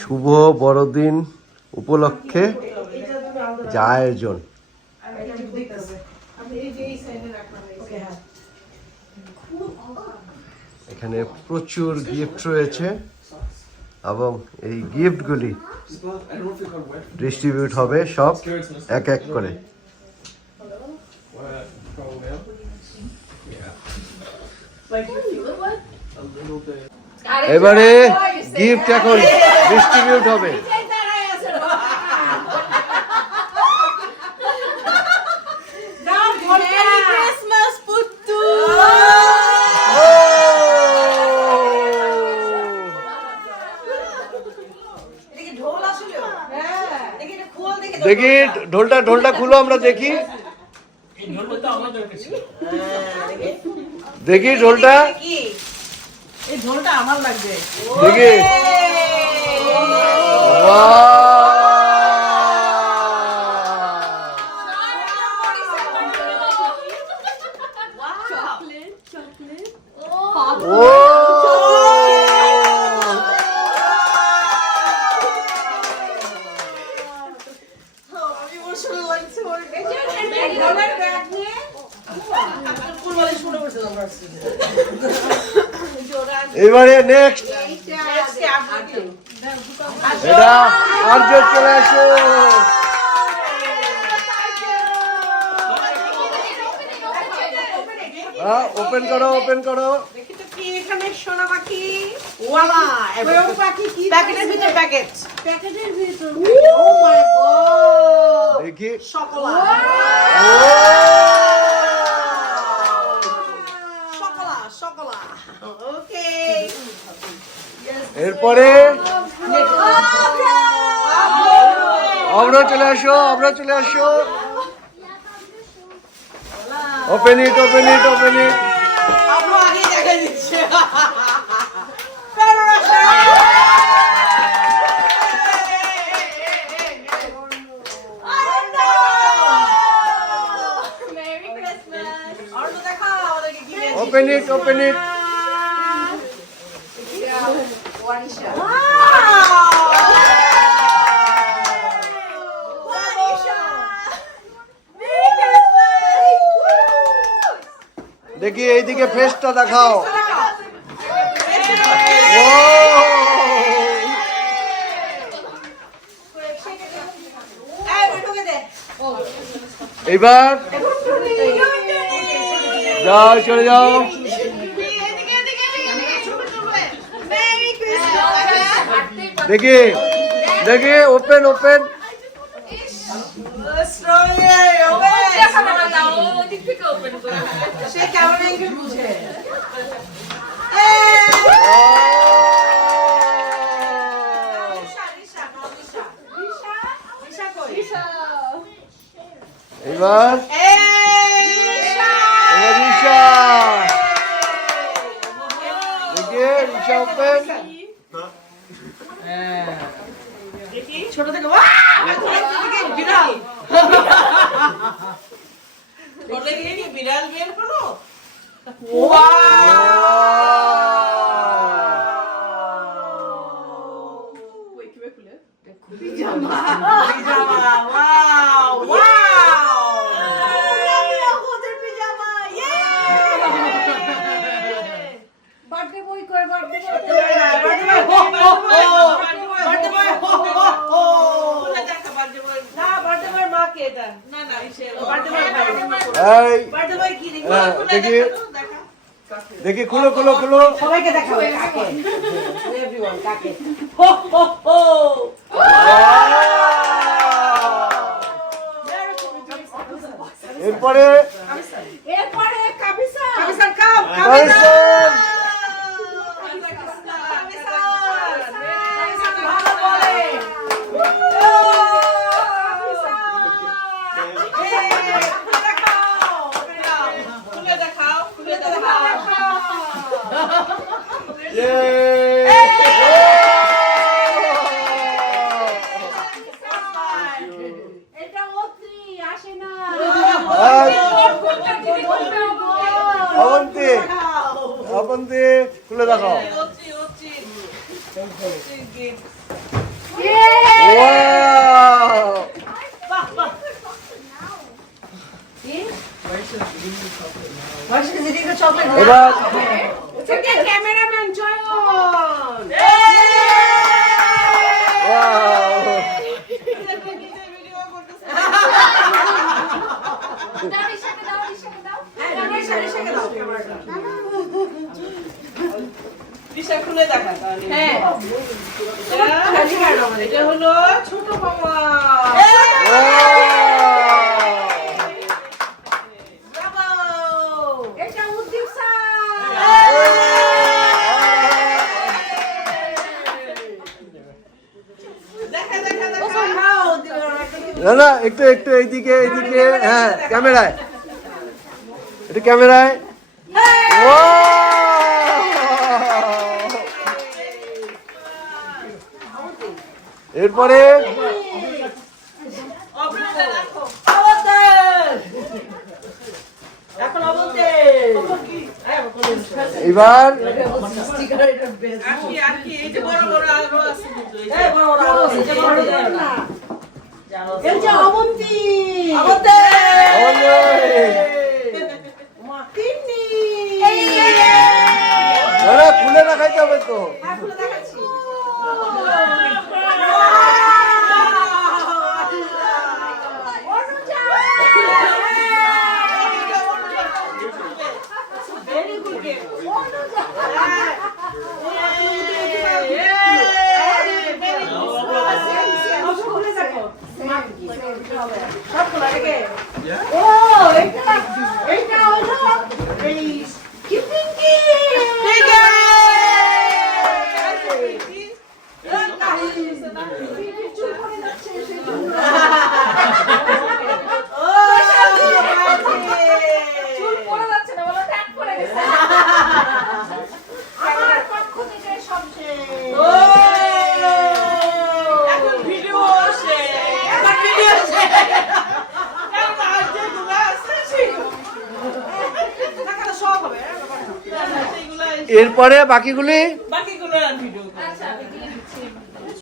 শুভ বড়দিন উপলক্ষে যা আয়োজন। এখানে প্রচুর গিফট রয়েছে এবং এই গিফটগুলি ডিস্ট্রিবিউট হবে সব এক এক করে। এবারে গিফট এখন ডিস্ট্রিবিউট হবে। দেখি ঢোলটা ঢোলটা খুলো আমরা দেখি। দেখি। ঢোলটা। কি এই ঢোলটা আমার লাগবে দেখি বাহ! ও এবারে নেক্সট এটা আর্য চলে আসো। ওপেন করো ওপেন করো। এখানে সোনা পাখি ওয়ালা এবং পাখি কি প্যাকেটের ভিতর প্যাকেট প্যাকেটের ভিতর ও! মাই গড দেখি এরপরে আমরা চলে আসো আমরা চলে আসো। Open it open it open it আমরা আগে দেখা দিচ্ছে ইট ওপেন ইট দেখি এইদিকে ফেসটা দেখাও। এইবার যাও চলে যাও। দেখি দেখি ওপেন ওপেন এবার ঈশা। দেখি ঈশা ওপেন ছোট থেকে বিড়াল ছোট থেকে বিড়াল বের হলো পিজামা ওয়াও ওয়াও এই দেখি হ্যাঁ, দেখি। দেখি। খুলো খুলো খুলো। সবাইকে দেখাবে কাকে? এভরিওয়ান কাকে? হো হো হো। এরপরে এরপরে কাবিসা কাবিসা কাম কামিসান। 예. 아버지, 아버지, 굴러다가. 네, 와. 맛있는 드링크 초콜릿. ইশাকে দাও দিশা খুলে দেখা হ্যাঁ। এটা- এটা হলো ছোট মামা। না না একটু একটু এইদিকে এইদিকে হ্যাঁ ক্যামেরায়। একটু ক্যামেরায়। ও এরপরে এবার আর কি আর কি? এই যে বড় বড় আলো আছে কিন্তু এই বড় বড় আলো আছে। বড় বড় এই যে অবন্তী অবলতে তিন্নি না না খুলে রাখাইতে হবে তো ভেরি গুড গেম ও এটা এটা হলো এই কি পিঙ্কি চুল পড়ে যাচ্ছে সেজন্য চুল পড়ে যাচ্ছে না বলো ট্যাগ করে গেছে আমার পক্ষ থেকে সবচেয়ে এখন ভিডিও আসে এখন ভিডিও আসে এখন আর যেগুলো আছে সেগুলো টাকাটা সব হবে সেইগুলো এরপরে বাকিগুলি বাকিগুলো ভিডিও